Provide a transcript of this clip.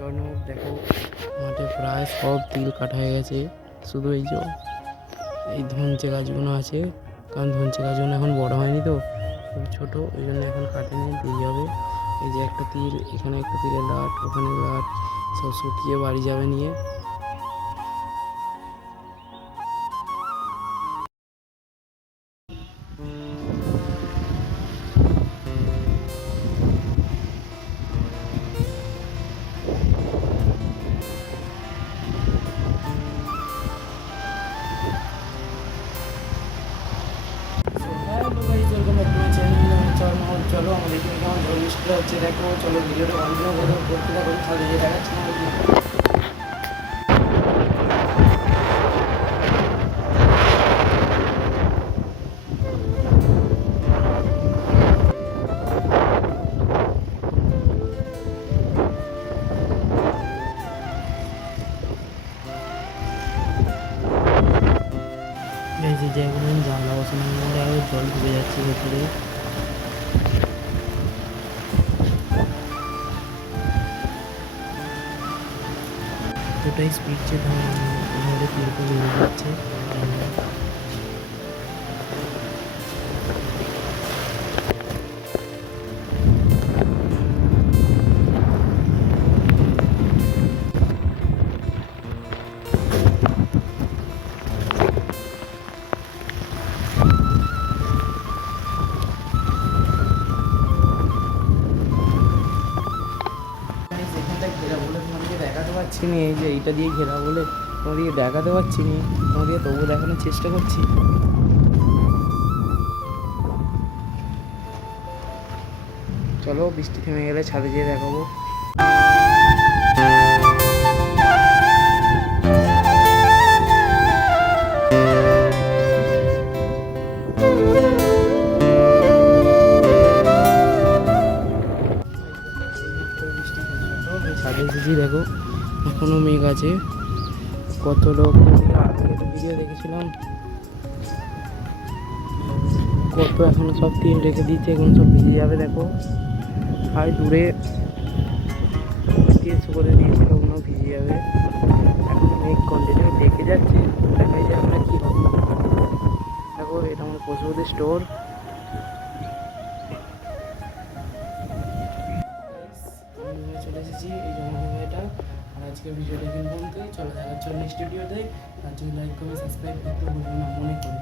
চড়ানো। দেখো মাঠে প্রায় সব তিল কাটা হয়ে গেছে, শুধু এই যে এই ধনচে গাছগুলো আছে, কারণ ধনচে গাছগুলো এখন বড় হয়নি তো, খুব ছোটো, ওই জন্য এখন কাটেনি, দেরি হবে। এই যে একটা তিল, এখানে একটা তিলের লাট, ওখানে লাট, সব শুকিয়ে বাড়ি যাবে নিয়ে। চলো আমাদের এখানে কেমন ঝড় বৃষ্টিটা হচ্ছে দেখো, চলো ভিডিওটা কন্টিনিউ করতে থাকো, তাহলে দেখাচ্ছি না। এই যে জায়গাগুলো জানলা বসানোর মধ্যে আরও জল ঢুকে যাচ্ছে ভেতরে। এতটাই স্পিড যে আমাদের তিরপল উড়ে যাচ্ছে। ঘেরা বলে তোমাদেরকে দেখাতে পারছি না, এই যে এইটা দিয়ে ঘেরা বলে তোমাদেরকে দেখাতে পারছি না, তোমাদেরকে তবুও দেখানোর চেষ্টা করছি। চলো বৃষ্টি থেমে গেলে ছাদে যেয়ে দেখাবো। ছাদে এসেছি, দেখো এখনো মেঘ আছে, কত লোক ভিডিও দেখেছিলাম, কত এখনো সব তিল রেখে দিচ্ছে, এখন সব ভিজে যাবে। দেখো আর দূরে দিয়ে শুকোতে দিয়েছিল, ওগুলো ভিজে যাবে। এখন মেঘ কন্টিনিউ ডেকে যাচ্ছে, দেখাই যায় আমরা কী হবে। দেখো এটা আমার পশুপতির স্টোর। চলে এসেছি এই জঙ্গলটা, আর আজকের ভিডিওটা কিন্তু বলতে চলে দেখার জন্য স্টুডিওতে। তার জন্য লাইক কমেন্ট সাবস্ক্রাইব করতে ভুলবেন না মনে করে।